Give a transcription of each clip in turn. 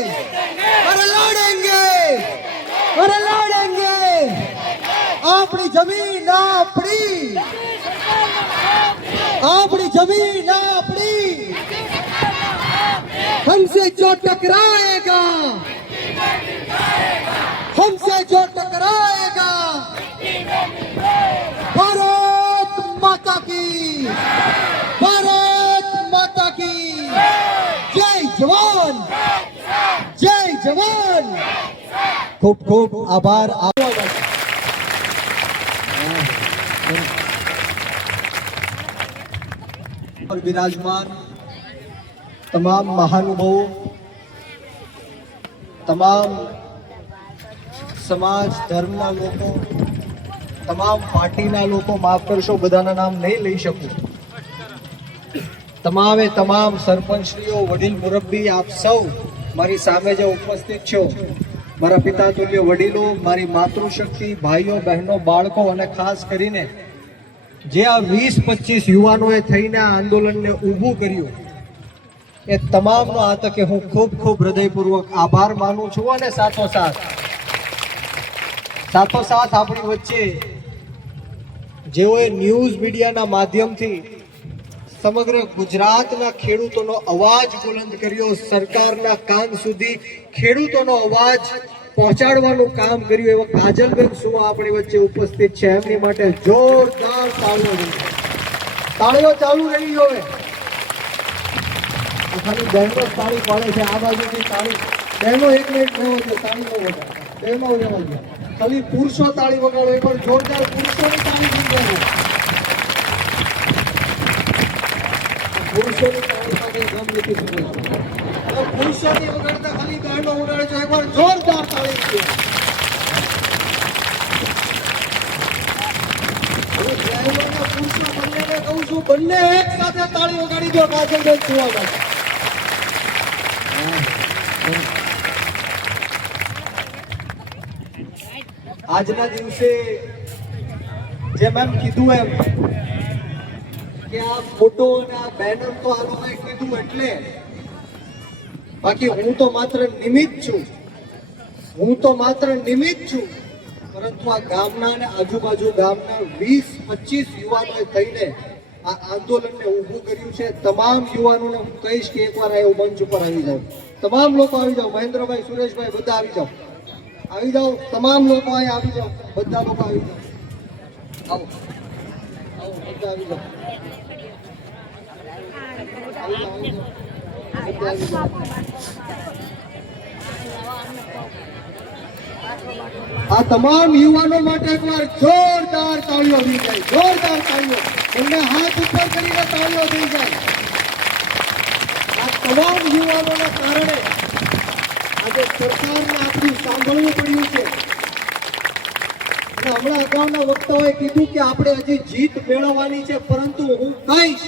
अरे लड़ेंगे, अरे लड़ेंगे। अपनी जमीन अपनी, अपनी जमीन अपनी, हमसे जो टकराएगा, हमसे जो टकराएगा, भारत माता की, भारत माता की जय जवान, जय जवान। खूब खूब आभार। और विराजमान तमाम महानुभावों, तमाम समाज धर्मना लोको, तमाम पार्टीना लोको, माफ करशो बधाना नाम नहीं लई शकूं, તમામે તમામ સરપંચશ્રીઓ, વડીલ મુરબ્બી, આપ સૌ મારી સામે જે ઉપસ્થિત છો, મારા પિતા તુલ્ય વડીલો, મારી માતૃશક્તિ, ભાઈઓ બહેનો, બાળકો અને ખાસ કરીને જે આ 20-25 યુવાનોએ થઈને આ આંદોલનને ઊભું કર્યું, એ તમામનો આ તકે હું ખૂબ ખૂબ હૃદયપૂર્વક આભાર માનું છું। અને સાથોસાથ આપણી વચ્ચે જેઓએ ન્યૂઝ મીડિયાના માધ્યમથી સમગ્ર ગુજરાતના ખેડૂતોનો અવાજ બુલંદ કર્યો, સરકારના કાન સુધી ખેડૂતોનો અવાજ પહોંચાડવાનું કામ કર્યું, એવા કાજલબેન સુવા આપણી વચ્ચે ઉપસ્થિત છે। એમની માટે જોરદાર તાળીઓ ચાલુ રહી હવે। ખાલી બહેનો તાળી પાડે છે, આ બાજુથી તાળી બહેનો 1 મિનિટ રહેવો છે, તાળી ન વગાડો, બહેનો રહેવા દો, ખાલી પુરુષો તાળી વગાડો, એક વાર જોરદાર પુરુષોની તાળી વગાડો। પુરુષોની તાળી ગમ નથી શકે, પુરુષોની વગાડતા ખાલી બહેનો વગાડે છે, એકવાર જોરદાર તાળી છે। હવે ડ્રાઈવરના પુરુષો બંનેને કહું છું, બંને એક સાથે તાળી વગાડી દો કાજલબેન સુવા માટે। આજના દિવસે જેમ એમ કીધું એમ કે આ ફોટો અને આ બેનર તો આ લોકોએ કીધું એટલે, બાકી હું તો માત્ર નિમિત્ત છું, હું તો માત્ર નિમિત્ત છું। પરંતુ આ ગામના અને આજુબાજુ ગામના 20-25 યુવાનોએ થઈને આ આંદોલનને ઊભું કર્યું છે। તમામ યુવાનોને હું કહીશ કે એકવાર આ મંચ ઉપર આવી જાઓ, તમામ લોકો આવી જાઓ, મહેન્દ્રભાઈ, સુરેશભાઈ બધા આવી જાઓ, આવી જાઓ, તમામ લોકો અહીં આવી જાઓ, બધા લોકો આવી જાઓ, આવો આવો બધા આવી જાઓ। આ તમામ યુવાનો માટે એકવાર જોરદાર તાળીઓ થઈ જાય, જોરદાર તાળીઓ, એમને હાથ ઉપર કરીને તાળીઓ થઈ જાય। આ તમામ યુવાનોના કારણે આજે સરકારને આપણું સાંભળવું પડ્યું છે। અને હમણાં અગાઉના વક્તાઓએ કીધું કે આપણે હજી જીત મેળવવાની છે, પરંતુ હું કહીશ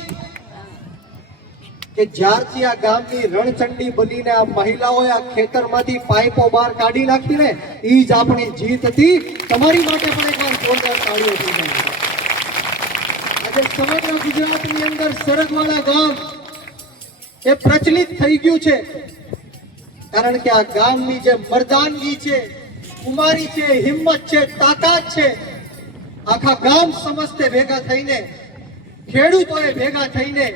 કે જ્યારથી આ ગામની રણચંડી બનીને આ મહિલાઓએ આ ખેતરમાંથી પાઇપો બહાર કાઢી નાખીને એ જ આપણી જીત હતી। તમારી માટે પણ એકવાર જોરદાર તાળીઓ થઈ જાય। આજે સમગ્ર ગુજરાતની અંદર સરગવાળા ગામ એ પ્રચલિત થઈ ગયું છે, કારણ કે આ ગામની જે મર્દાનગી છે, કુમારી છે, હિંમત છે, તાકાત છે, આખા ગામ સમસ્તે ભેગા થઈને, ખેડૂતોએ ભેગા થઈને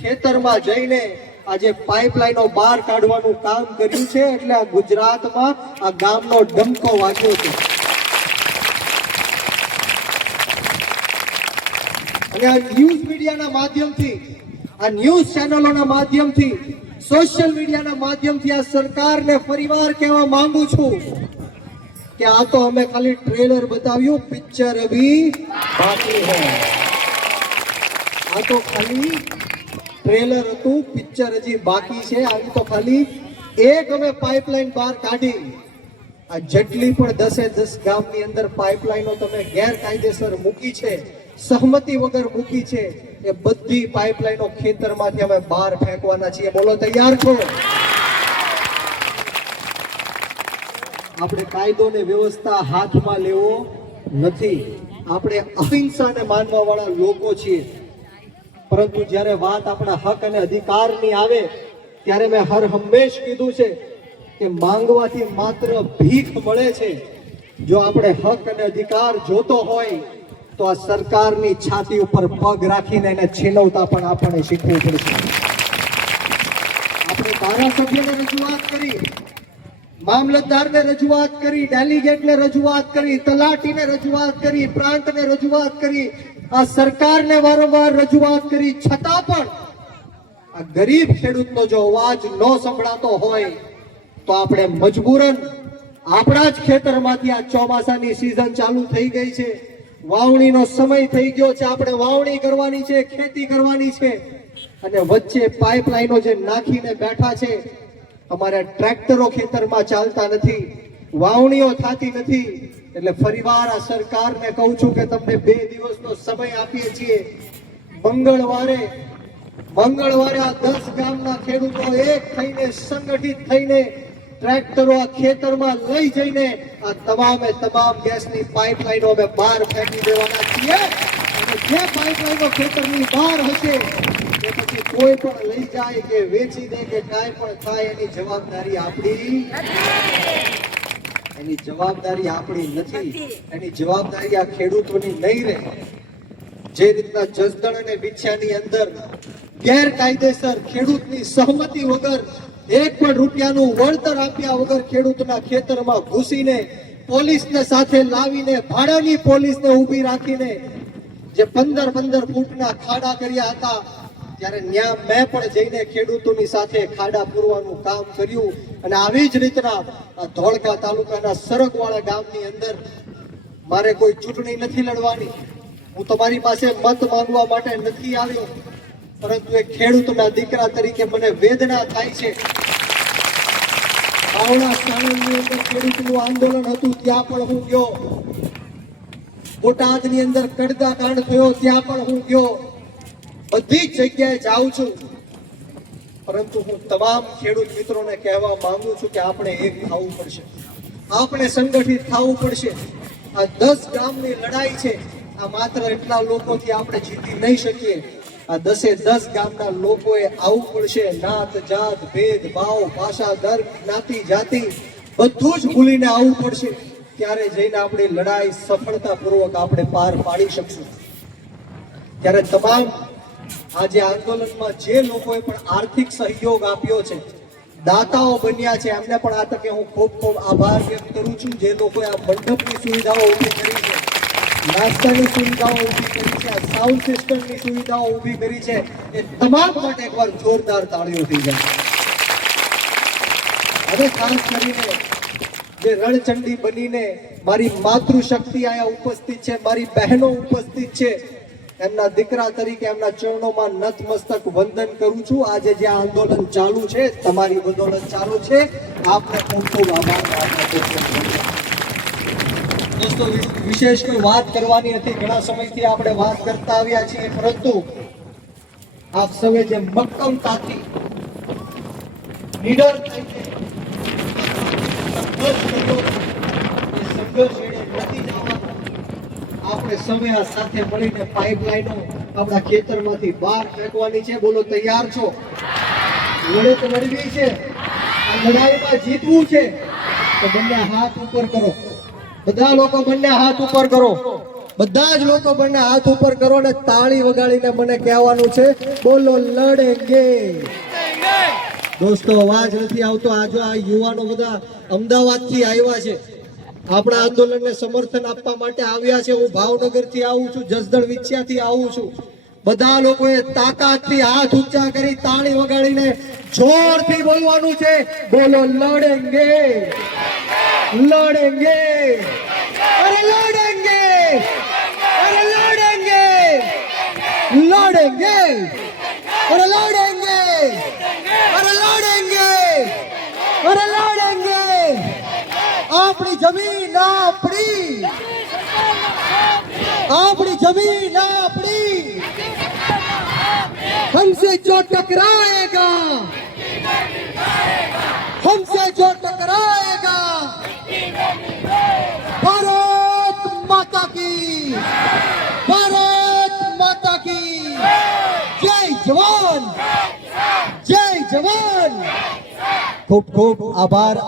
ખેતરમાં જઈને આજે પાઇપલાઈનો બહાર કાઢવાનું કામ કર્યું છે। એટલે આ ગુજરાતમાં આ ગામનો ડંકો વાગ્યો છે। અને આ ન્યૂઝ મીડિયાના માધ્યમથી, આ ન્યૂઝ ચેનલોના માધ્યમથી, સોશિયલ મીડિયાના માધ્યમથી આ સરકારને ફરીવાર કહેવા માંગુ છું કે આ તો અમે ખાલી ટ્રેલર બતાવ્યું, પિક્ચર અભી બાકી હૈ। આ તો ખાલી ટ્રેલર હતું, પિક્ચર હજી બાકી છે। આવી તો ખાલી એક અમે પાઇપલાઇન બહાર કાઢી, આ જેટલી પણ 10 ગામની અંદર પાઇપલાઇનો તમે ગેરકાયદેસર મૂકી છે, સહમતિ વગર મૂકી છે, એ બધી પાઇપલાઇનો ખેતરમાંથી અમે બહાર ફેંકવાના છીએ। બોલો તૈયાર છો? આપણે કાયદો ને વ્યવસ્થા હાથમાં લેવો નથી, આપણે અહિંસાને માનવા વાળા લોકો છીએ। પરંતુ જ્યારે વાત આપણા હક અને અધિકારની આવે ત્યારે મેં હર હંમેશ કીધું છે કે માંગવાથી માત્ર ભીખ મળે છે. જો આપણે હક અને અધિકાર જોતો હોય તો આ સરકારની છાતી ઉપર પગ રાખીને એને છીનવતા પણ આપણને શીખવું પડશે. આપણે ધારાસભ્યને રજૂઆત કરી, મામલતદારને રજૂઆત કરી, ડેલિગેટને રજૂઆત કરી, તલાટીને રજૂઆત કરી, પ્રાંતને રજૂઆત કરી, આ સરકારને વારંવાર રજૂઆત કરી, છતાં પણ આ ગરીબ ખેડૂતનો જો અવાજ ન સંભળાતો હોય તો આપણે મજબૂરન આપણા જ ખેતરમાંથી, આ ચોમાસાની સિઝન ચાલુ થઈ ગઈ છે, વાવણીનો સમય થઈ ગયો છે, આપણે વાવણી કરવાની છે, ખેતી કરવાની છે, અને વચ્ચે પાઇપલાઈનો જે નાખીને બેઠા છે, અમારા ટ્રેક્ટરો ખેતરમાં ચાલતા નથી, વાવણીઓ થતી નથી. એટલે ફરીવાર આ સરકારને કહું છું કે તમને 2 દિવસનો સમય આપીએ છીએ. મંગળવારે આ 10 ગામના ખેડૂતો એક થઈને, સંગઠિત થઈને ટ્રેક્ટરો આ ખેતરમાં લઈ જઈને આ તમામે તમામ ગેસની પાઇપલાઈનો અમે બહાર ફેંકી દેવાના છીએ. અને જે પાઇપલાઈનો ખેતરની બહાર હશે એ પછી કોઈ પણ લઈ જાય કે વેચી દે કે કાંઈ પણ થાય, એની જવાબદારી આપણી નથી. એની જવાબદારી આ ખેડૂતોની નહીં રહે. જે રીતના જસદણ અને વિછિયાની અંદર ગેરકાયદેસર ખેડૂતની સહમતિ વગર, 1 પણ રૂપિયાનું વળતર આપ્યા વગર ખેડૂતના ખેતરમાં ઘૂસીને, પોલીસને સાથે લાવીને, ભાડાની પોલીસને ઊભી રાખીને જે 15 ફૂટના ખાડા કર્યા હતા, ત્યારે ન્યા મેં પણ જઈને ખેડૂતોની સાથે ખાડા પૂરવાનું કામ કર્યું. અને આવી જ રીતના ધોળકા તાલુકાના સરગવાળા ગામની અંદર મારે કોઈ ચૂંટણી નથી લડવાની, હું તમારી પાસે મત માંગવા માટે નથી આવ્યો, પરંતુ એક ખેડૂતના દીકરા તરીકે મને વેદના થાય છે. આવડા સાણંદની અંદર ખેડૂતનું આંદોલન હતું, ત્યાં પણ હું ગયો. બોટાદની અંદર કડદા કાંડ થયો, ત્યાં પણ હું ગયો. બધી જ જગ્યાએ જાઉં છું, પરંતુ હું તમામ ખેડૂત મિત્રોને કહેવા માંગુ છું કે આપણે એક થવું પડશે, આપણે સંગઠિત થવું પડશે. આ 10 ગામની લડાઈ છે, આ માત્ર એટલા લોકોથી આપણે જીતી નહીં શકીએ. આ 10 ગામના લોકોએ આવવું પડશે. નાત, જાત, ભેદ ભાવ, ભાષા, ધર્મ, જ્ઞાતિ, જાતિ બધું જ ભૂલીને આવવું પડશે. ત્યારે જઈને આપણી લડાઈ સફળતાપૂર્વક આપણે પાર પાડી શકશું. ત્યારે તમામ આજે આંદોલનમાં જે લોકોએ પણ આર્થિક સહયોગ આપ્યો છે, દાતાઓ બન્યા છે, એમને પણ આ તકે હું ખૂબ આભાર વ્યક્ત કરું છું. જે લોકોએ આ મંડપની સુવિધાઓ ઊભી કરી છે, નાસ્તાની સુવિધાઓ ઊભી કરી છે, સાઉન્ડ સિસ્ટમની સુવિધાઓ ઊભી કરી છે, એ તમામ માટે એકવાર જોરદાર તાળીઓ થઈ જાય. અને ખાસ કરીને જે રણચંડી બનીને મારી માતૃશક્તિ અહીંયા ઉપસ્થિત છે, મારી બહેનો ઉપસ્થિત છે, એમના દીકરા તરીકે એમના ચરણોમાં નતમસ્તક વંદન કરું છું. આજે જે આંદોલન ચાલુ છે, તમારી બદોલત ચાલુ છે, આપને ખૂબ આભાર. દોસ્તો, વિશેષ કોઈ વાત કરવાની નથી, ઘણા સમયથી આપણે વાત કરતા આવ્યા છીએ, પરંતુ આપ સૌએ જે મક્કમતાથી, નીડર થઈને સંઘર્ષ એણે નથી જવાનો. આપણે સૌએ આ સાથે મળીને પાઇપલાઈનો આપણા ખેતરમાંથી બહાર ફેંકવાની છે. બોલો, તૈયાર છો? લડત લડવી છે, આ લડાઈમાં જીતવું છે, તો બંને હાથ ઉપર કરો. બધા લોકો બંને હાથ ઉપર કરો. બધા જ લોકો બંને હાથ ઉપર કરો ને તાળી વગાડીને મને કહેવાનું છે, બોલો લડેંગે. દોસ્તો, અવાજ નથી આવતો. આ જો આ યુવાનો બધા અમદાવાદથી આવ્યા છે, આપણા આંદોલનને સમર્થન આપવા માટે આવ્યા છે. હું ભાવનગરથી આવું છું, જસદણ વિછિયાથી આવું છું. બધા લોકોએ તાકાતથી હાથ ઊંચા કરી તાળી વગાડીને જોરથી બોલવાનું છે, બોલો લડેંગે, લડેંગે, અરે લડેંગે, અરે લડેંગે, લડેંગે, અરે લડેંગે, અરે લડેંગે, અરે લડેંગે. આપણી જમીન આપણી, આપણી जमीन अपनी, हमसे जो टकराएगा, हमसे जो टकराएगा, भारत माता की, भारत माता की जय जवान, जय जवान. खूब खूब आभार.